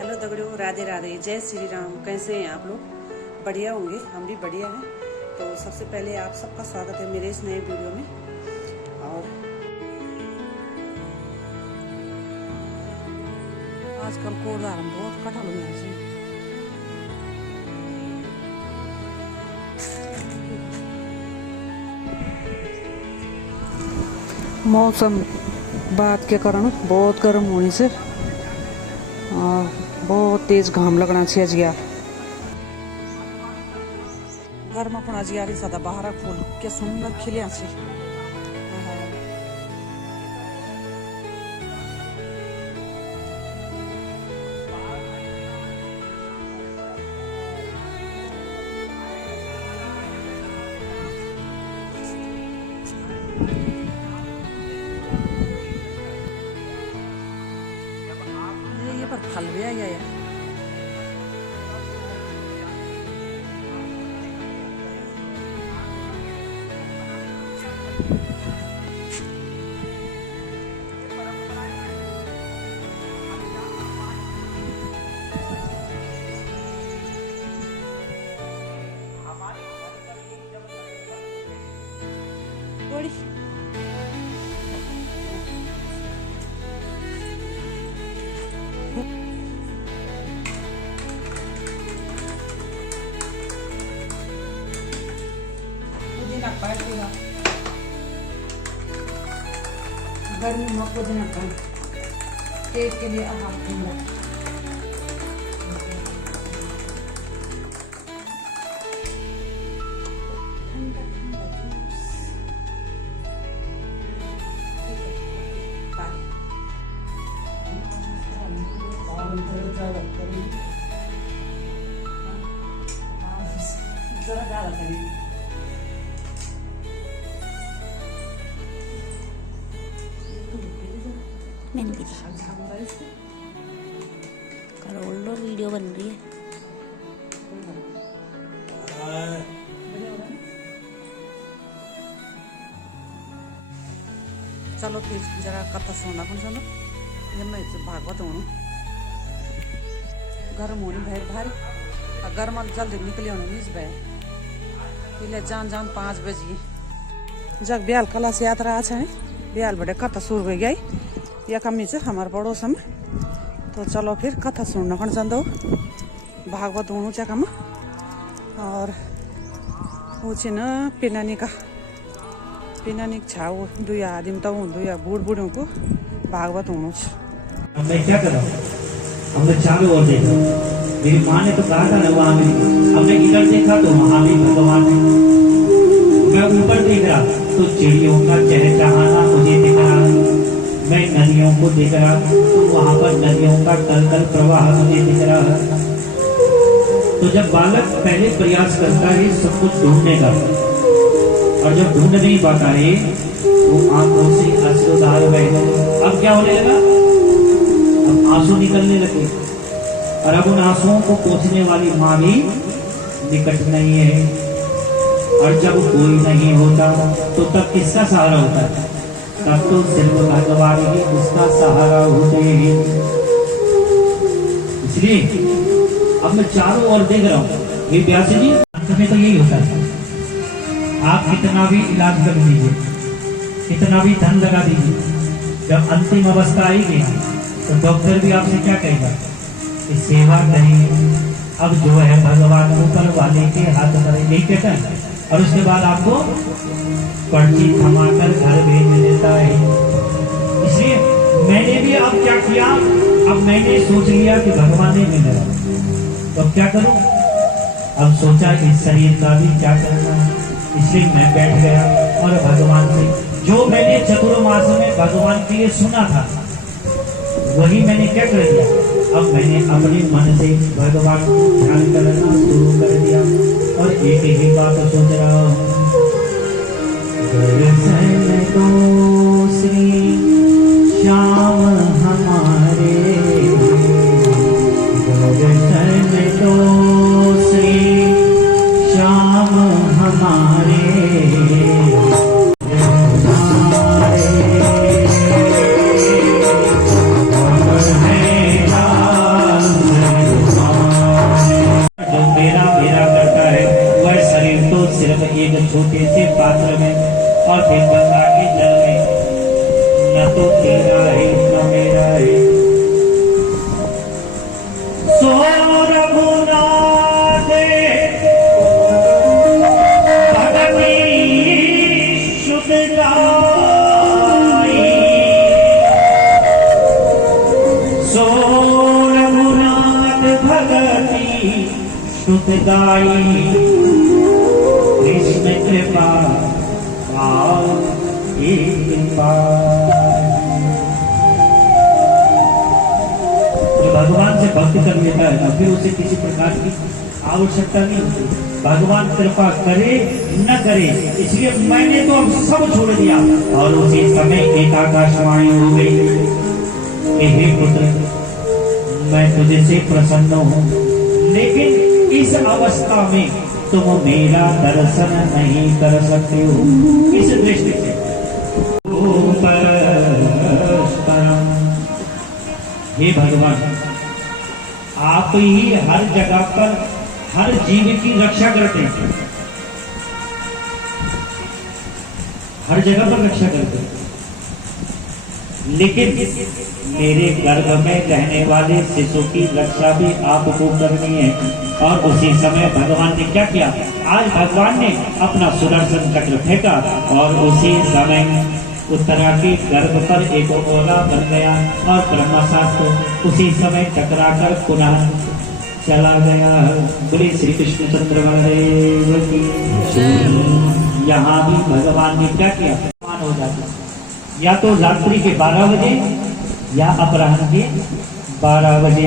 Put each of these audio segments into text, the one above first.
Hello दगड़ियों, राधे राधे, जय श्री राम। कैसे हैं आप लोग? बढ़िया होंगे, हम भी बढ़िया हैं। तो सबसे पहले आप सबका स्वागत है मेरे इस नए वीडियो में। और आजकल कोदार में बहुत कटहल हुए हैं। मौसम बात के कारण बहुत गर्म होने से बहुत तेज घाम लगना चाहिए अजिया घर में पण अजियारी सदा बाहर फूल के सुंदर खिलिया छे। ये पर फल भी आ गया यार। थोड़ी गर्मी में पुदीना का पेट के लिए आहार ठंडा। जरा ज़्यादा करेंगे। मैंने भी करोड़ लो वीडियो बन रही है। चलो फिर जरा कथा सुनना कौन चलो ये मैं भागवत हूँ गर्म होनी भाई भारी गर्म जल्दी निकले होने इस भाई पहले जान 5 बजे जग ब्याल कला से यात्रा अच्छा है ब्याल बड़े कथा शुरू हो गई या कमी से हमारे पड़ोस में। तो चलो फिर कथा सुनना कौन चंदो भागवत हूँ कम और वो न पिनानी छाऊ दुई आदमी तो हुँदो या बूढ़ बूढ़ों को भागवत हूँ। मैं क्या कर रहा हूँ? हमने चारों ओर देखा, मेरी माँ ने तो कहा था ना वहाँ में, हमने इधर देखा तो वहाँ भी भगवान है। मैं ऊपर देख रहा तो चिड़ियों का चहचहाना मुझे दिख रहा, मैं नदियों को देख रहा तो वहाँ पर नदियों का टलटल प्रवाह मुझे दिख रहा। तो जब बालक पहले प्रयास करता है सब कुछ ढूंढने का और जब ढूंढ नहीं पाता है वो आंखों से अश्रुधार बहे। अब क्या होने लगा? अब आंसू निकलने लगे और अब उन आंसुओं को पोंछने वाली माँ भी निकट नहीं है। और जब कोई नहीं होता तो तब किसका सहारा होता है? तब तो सिर्फ भगवान ही उसका सहारा होते हैं। इसलिए अब मैं चारों ओर देख रहा हूँ। ये व्यास जी अंत में तो यही होता है, आप कितना भी इलाज कर लीजिए, कितना भी धन लगा दीजिए, जब अंतिम अवस्था आएगी तो डॉक्टर भी आपसे क्या कहेगा कि सेवा करिए। अब जो है भगवान ऊपर वाले के हाथ में यही कहता है और उसके बाद आपको पर्ची थमाकर घर भेज देता है। इसलिए मैंने भी अब क्या किया, अब मैंने सोच लिया कि भगवान ने मिल रहा तो अब क्या करूं? अब सोचा कि शरीर का भी क्या करना है, इसलिए मैं बैठ गया और भगवान से जो मैंने चतुर्मास में भगवान के लिए सुना था वही मैंने क्या कर दिया। अब मैंने अपने मन से भगवान को ध्यान करना शुरू कर दिया और एक ही बात सोच रहा हूँ, तो श्री श्याम हमारे तो श्री श्याम हमारे भगति श्रुत गाई, कृष्ण कृपा भगवान से भक्ति कर लेता है ना, फिर उसे किसी प्रकार की आवश्यकता नहीं होती। भगवान कृपा करे न करे, इसलिए मैंने तो अब सब छोड़ दिया। और उसी समय एक आकाशवाणी हो गई कि हे पुत्र, मैं तुझे से प्रसन्न हूँ, लेकिन इस अवस्था में तुम मेरा दर्शन नहीं कर सकते हो। इस दृष्टि से हे भगवान, आप ही हर जगह पर हर जीव की रक्षा करते हैं, हर जगह पर रक्षा करते हैं, लेकिन मेरे गर्भ में रहने वाले शिशु की रक्षा भी आपको करनी है। और उसी समय भगवान ने क्या किया? आज भगवान ने अपना सुदर्शन चक्र फेंका और उसी समय उत्तरा के गर्भ पर एक ओला बन गया और ब्रह्मास्त्र उसी समय टकराकर पुनः चला गया। बोले श्री कृष्ण चंद्र बलदेव की। यहाँ भी भगवान ने क्या किया? समान हो जाता, या तो रात्रि के 12 बजे या अपराह्न के 12 बजे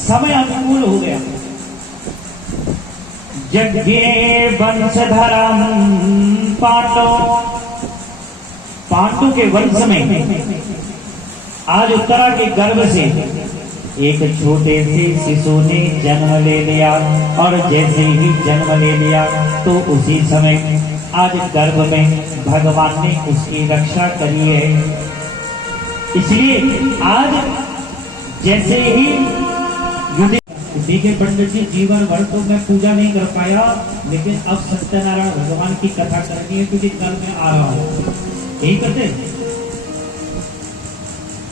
समय अनुकूल हो गया। जग्गे वंशधरम पांडु के वंश में आज उत्तरा के गर्भ से एक छोटे से शिशु ने जन्म ले लिया। और जैसे ही जन्म ले लिया तो उसी समय आज गर्भ में भगवान ने उसकी रक्षा करी है। इसलिए आज जैसे ही देखिए पंडित जी, जीवन भर तो मैं पूजा नहीं कर पाया, लेकिन अब सत्यनारायण भगवान की कथा करनी है क्योंकि कल मैं आ रहा हूँ। यही करते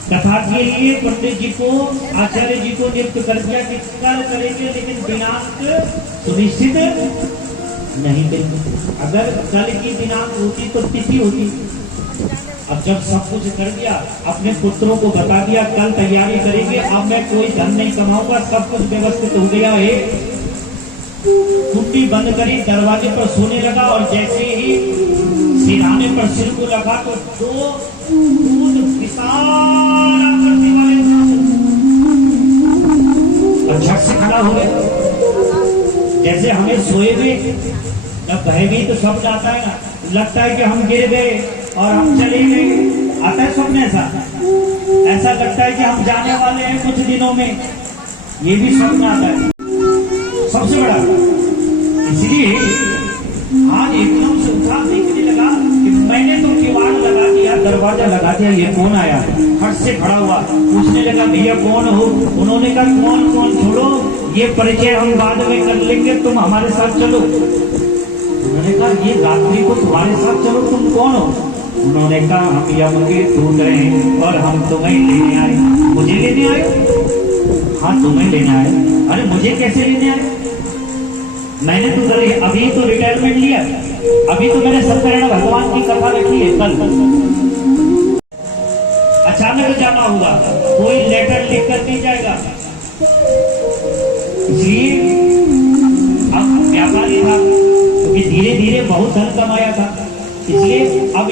कथा के लिए पंडित जी को, आचार्य जी को नियुक्त कर दिया कि कल करेंगे, लेकिन दिनांक सुनिश्चित नहीं करेंगे। अगर कल की दिनांक होती तो तिथि होती। अब जब सब कुछ कर दिया, अपने पुत्रों को बता दिया कल तैयारी करेंगे, अब मैं कोई धन नहीं कमाऊंगा, सब कुछ व्यवस्थित हो गया है। कुंडी बंद करी, दरवाजे पर सोने लगा और जैसे ही सिरहाने पर सिर को लगा तो 2 दूध विशाल आकृति वाले झट से खड़ा हो गया। जैसे हमें सोए हुए जब भयभीत तो स्वप्न आता है ना, लगता है कि हम गिर गए और हम चले गए। आता है स्वप्न ऐसा लगता है कि हम जाने वाले हैं कुछ दिनों में, ये भी स्वप्न आता है सबसे बड़ा। इसलिए आज एकदम से उठा, देखने लगा कि मैंने तो किवाड़ लगा दिया, दरवाजा लगा दिया, ये कौन आया? फट से खड़ा हुआ, पूछने लगा भैया कौन हो? उन्होंने कहा कौन कौन छोड़ो, ये परिचय हम बाद में कर लेंगे, तुम हमारे साथ चलो। उन्होंने कहा ये रात्रि को तुम्हारे साथ चलो, तुम कौन हो? उन्होंने कहा हम यम के दूत हैं और हम तुम्हें लेने आए। मुझे लेने आए? हाँ तुम्हें लेने आए। अरे मुझे कैसे लेने आए? मैंने तो अभी तो रिटायरमेंट लिया, अभी तो मैंने सत्यनारायण भगवान की कथा रखी है। कल अचानक जाना होगा, कोई लेटर लिख कर नहीं जाएगा। इसलिए अब व्यापारी था क्योंकि धीरे धीरे बहुत धन कमाया था, इसलिए अब